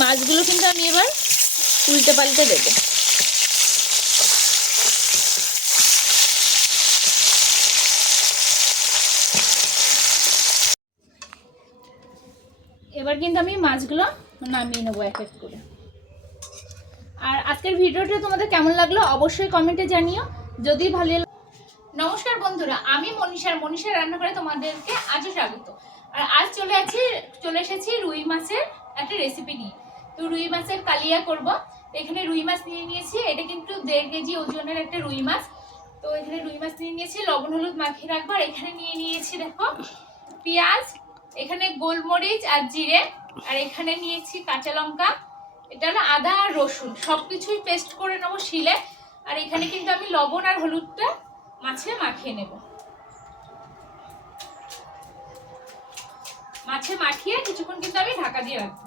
মাছগুলো কিন্তু আমি এবার উল্টে পাল্টে দেবো। এবার কিন্তু আমি মাছগুলো নামিয়ে নেবো এক এক করে। আর আজকের ভিডিওটা তোমাদের কেমন লাগলো অবশ্যই কমেন্টে জানিও। যদি ভালো। নমস্কার বন্ধুরা, আমি মনীষার রান্নাঘরে তোমাদেরকে আজও স্বাগত। আর আজ চলে এসেছি রুই মাছের একটা রেসিপি নিয়ে। তো রুই মাছের কালিয়া করব। এখানে রুই মাছ নিয়ে নিয়েছি, এটা কিন্তু 1.5 কেজি ওজনের একটা রুই মাছ। তো এখানে রুই মাছ নিয়ে নিয়েছি, লবণ হলুদ মাখিয়ে রাখবো। আর এখানে নিয়ে নিয়েছি দেখো পেঁয়াজ, এখানে গোলমরিচ আর জিরে, আর এখানে নিয়েছি কাঁচা লঙ্কা, এটা হলো আদা আর রসুন, সবকিছুই পেস্ট করে নেবো শিলে। আর এখানে কিন্তু আমি লবণ আর হলুদটা মাছে মাখিয়ে নেব। মাছে মাখিয়ে কিছুক্ষণ কিন্তু আমি ঢাকা দিয়ে রাখবো।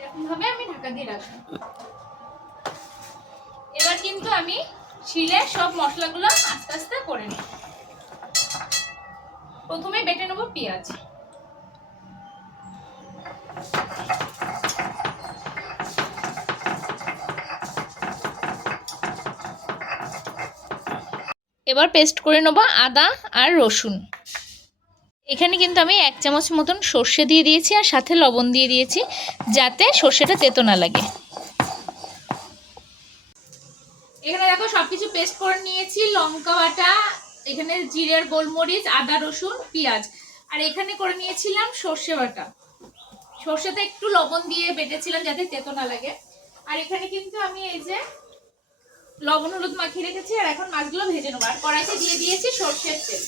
এরকম ভাবে আমি ঢাকা দিয়ে রাখবো। এবার কিন্তু আমি শিলে সব মশলাগুলো আস্তে আস্তে করে নেব। প্রথমে বেটে নেব পেঁয়াজ। এবার পেস্ট করে নেব আদা আর রসুন। এখানে কিন্তু আমি 1 চামচ মতন সর্ষে দিয়ে দিয়েছি আর সাথে লবণ দিয়ে দিয়েছি, যাতে সর্ষেটা তেতো না লাগে। এখানে দেখো সবকিছু পেস্ট করে নিয়েছি, লঙ্কা বাটা, এখানে জিরের গোলমরিচ, আদা রসুন পেঁয়াজ, আর এখানে করে নিয়েছিলাম সর্ষে বাটা। সর্ষেতে একটু লবণ দিয়ে বেটেছিলাম যাতে তেতো না লাগে। আর এখানে কিন্তু আমি এই যে লবণ হলুদ মাখিয়ে রেখেছি। আর এখন মাছগুলো ভেজে নেবো। আর কড়াইতে দিয়ে দিয়েছি সর্ষের তেল।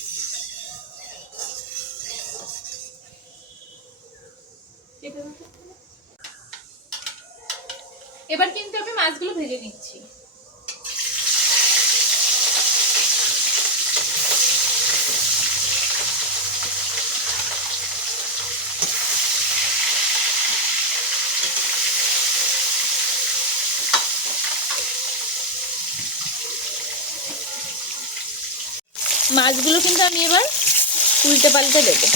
এবার কিন্তু আমি মাছগুলো ভেজে নিচ্ছি। মাছগুলো কিন্তু আমি এবার উল্টে পাল্টে দেবো।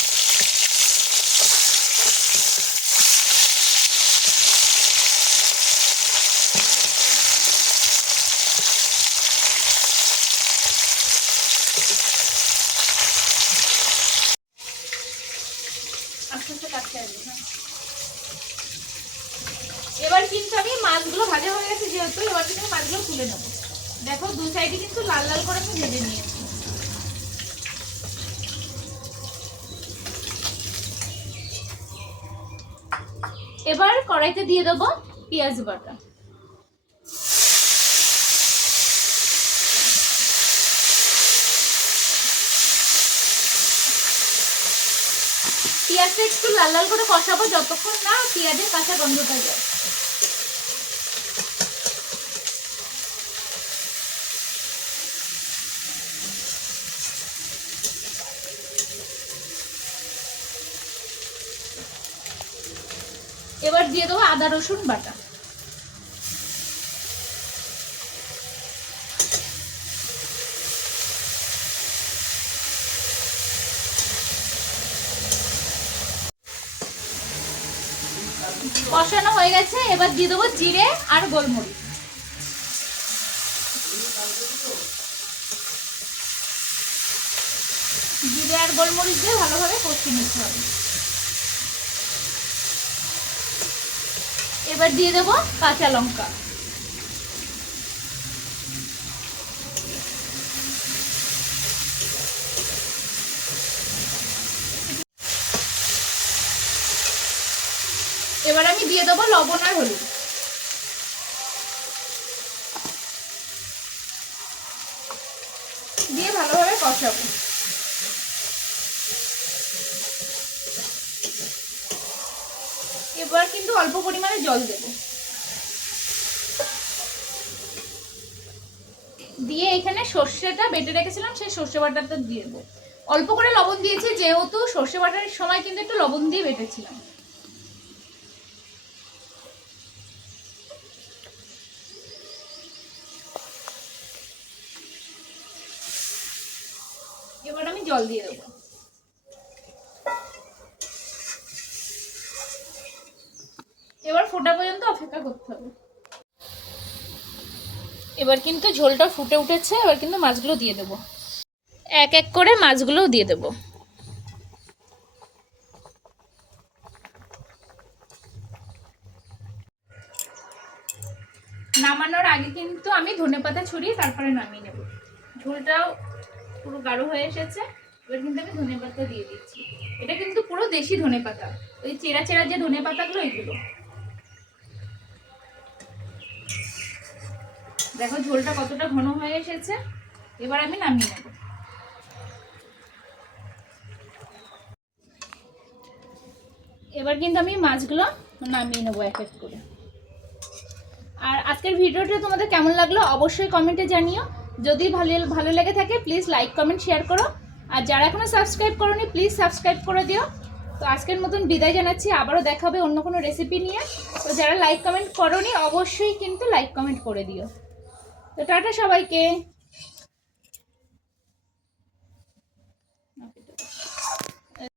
এবার কিন্তু আমি মাছগুলো ভাজা হয়ে গেছে যেহেতু, এবার কিন্তু মাছগুলো তুলে নেবো। দেখো দু সাইডে কিন্তু লাল লাল করে আমি ভেজে নিয়েছি। এবার কড়াইতে দিয়ে দেবো পেঁয়াজ বাটা। পেঁয়াজটা একটু লাল লাল করে কষাবো যতক্ষণ না পেঁয়াজের কাঁচা গন্ধটা যায়। এবার দিয়ে দেবো আদা রসুন বাটা। কষানো হয়ে গেছে, এবার দিয়ে দেবো জিরে আর গোলমরিচ। জিরে আর গোলমরিচ দিয়ে ভালোভাবে কষিয়ে নিতে হবে। এবার দিয়ে দেবো কাঁচা লঙ্কা। এবার আমি দিয়ে দেবো লবণ আর হলুদ। দিয়ে ভালোভাবে কষাবো। এবার কিন্তু অল্প পরিমাণে জল দেব। দিয়ে এখানে সর্ষেটা বেটে রেখেছিলাম সেই সর্ষে বাটাটা দিয়ে দেবো। অল্প করে লবণ দিয়েছি যেহেতু সর্ষে বাটার সময় কিন্তু একটু লবণ দিয়ে বেটেছিলাম। এবার আমি জল দিয়ে দেবো। এবার ফোটা পর্যন্ত অপেক্ষা করতে হবে। এবার কিন্তু ঝোলটা ফুটে উঠেছে, এবার কিন্তু মাছগুলো দিয়ে দেবো, এক এক করে মাছগুলোও দিয়ে দেবো। নামানোর আগে কিন্তু আমি ধনেপাতা ছড়িয়ে তারপরে নামিয়ে নেব। ঝোলটাও পুরো গাঢ় হয়ে এসেছে, এবার কিন্তু আমি ধনেপাতা দিয়ে দিচ্ছি। এটা কিন্তু পুরো দেশি ধনেপাতা, ওই চেরা চেরা যে ধনেপাতাগুলো এগুলো। দেখো ঝোলটা কতটা ঘন হয়ে এসেছে, এবার আমি নামিয়ে নেব। এবার কিন্তু আমি মাছগুলো নামিয়ে নেবো এক এক করে। আর আজকের ভিডিওটা তোমাদের কেমন লাগলো অবশ্যই কমেন্টে জানিও। যদি ভালো লেগে থাকে প্লিজ লাইক কমেন্ট শেয়ার করো, আর যারা এখনো সাবস্ক্রাইব করোনি প্লিজ সাবস্ক্রাইব করে দিও। তো আজকের মতন বিদায় জানাচ্ছি, আবারও দেখা হবে অন্য কোনো রেসিপি নিয়ে। তো যারা লাইক কমেন্ট করোনি অবশ্যই কিন্তু লাইক কমেন্ট করে দিও। তো টাটা সবাইকে।